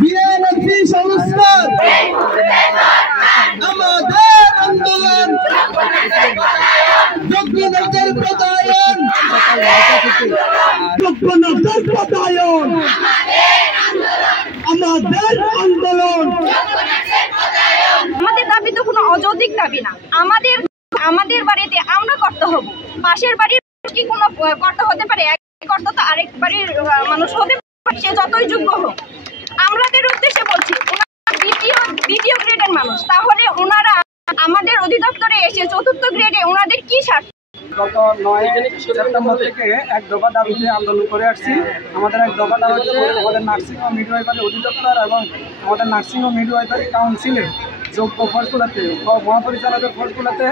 BNP সংস্কার আমাদের আন্দোলন যোগ্য নেতার পদায়ন যোগ্য নেতার পদায়ন আমাদের আন্দোলন। আমাদের দাবি তো কোনো অযৌক্তিক দাবি না। আমাদের বাড়িতে আমরা করতে হব, পাশের বাড়ির কি কোনো করতে হতে পারে? এক করতে তো আরেক বাড়ির মানুষ হতে পারে, সে যতই যোগ্য হোক। আমাদের উদ্দেশ্যে বলছি, দ্বিতীয় গ্রেডের মানুষ, তাহলে ওনারা আমাদের অধিদপ্তরে এসে চতুর্থ গ্রেডে ওনাদের কি স্বার্থ? গত 9 সেপ্টেম্বর থেকে এক দফা দাবিতে আন্দোলন করে আসছি। আমাদের এক দফা দাবি আমাদের নার্সিং ও মিডওয়াইফারি অধিদপ্তর এবং আমাদের নার্সিং ও মিডওয়াইফারি কাউন্সিলের যোগ্য ফলগুলোতে মহাপরিচালকের ফলগুলোতে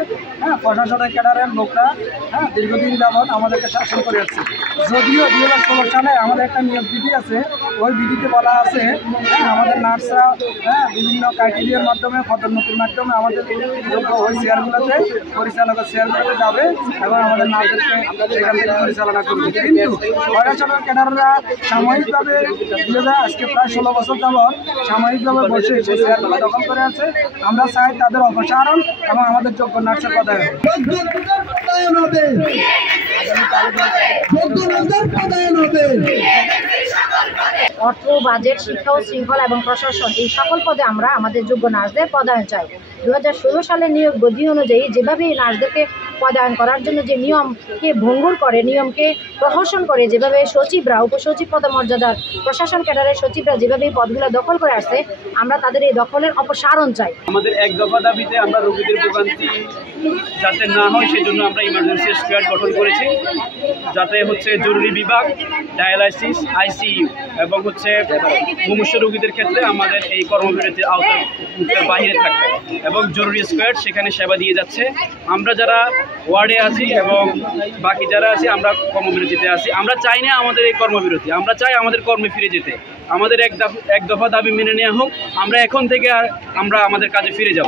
প্রশাসনের ক্যাডারের লোকরা দীর্ঘদিন যাবৎ আমাদেরকে শাসন করে আসছে। যদিও 2016 সালে আমাদের একটা নিয়োগ বিধি আছে, ওই বিধিতে বলা আছে আমাদের নার্সরা বিভিন্ন ক্রাইটেরিয়ার মাধ্যমে পদোন্নতির মাধ্যমে আমাদের যোগ্য ওই চেয়ারগুলোতে পরিচালকের চেয়ারগুলোতে যাবে এবং আমাদের নার্সদেরকে সেখান থেকে পরিচালনা করবে। কিন্তু প্রশাসনের ক্যাডাররা সাময়িকভাবে আজকে প্রায় 16 বছর যাবৎ সাময়িকভাবে বসে সেই চেয়ারগুলো দখল করে আছে। আমরা চাই তাদের অপসারণ এবং আমাদের যোগ্য নার্সের পদায়ন হবে। অর্থ, বাজেট, শিক্ষা ও শৃঙ্খলা এবং প্রশাসন এই সকল পদে আমরা আমাদের যোগ্য নার্সদের পদায়ন চাই। 2016 সালের নিয়োগ বিধি অনুযায়ী যেভাবে নার্সদেরকে পদায়ন করার জন্য যে নিয়মকে ভঙ্গুর করে, নিয়মকে প্রহসন করে, যেভাবে সচিবরা, উপসচিব পদমর্যাদার প্রশাসন ক্যাডারের সচিবরা যেভাবে এই পদগুলো দখল করে আসছে, আমরা তাদের এই দখলের অপসারণ চাই। আমাদের এক দফা দাবিতে আমরা রোগীদের ভোগান্তি যাতে না হয় সেজন্য আমরা ইমার্জেন্সি স্কোয়াড গঠন করেছি, যাতে হচ্ছে জরুরি বিভাগ, ডায়ালাইসিস, আইসিইউ এবং হচ্ছে মুমূর্ষু রোগীদের ক্ষেত্রে আমাদের এই কর্মবিরতির আওতার বাইরে থাকবে এবং জরুরি স্কোয়াড সেখানে সেবা দিয়ে যাচ্ছে। আমরা যারা ওয়ার্ডে আছি এবং বাকি যারা আছি আমরা কর্মবিরতিতে আছি। আমরা চাই না আমাদের এই কর্মবিরতি, আমরা চাই আমাদের কর্মে ফিরে যেতে। আমাদের এক দফা দাবি মেনে নেওয়া হোক, আমরা এখন থেকে আমরা আমাদের কাজে ফিরে যাব।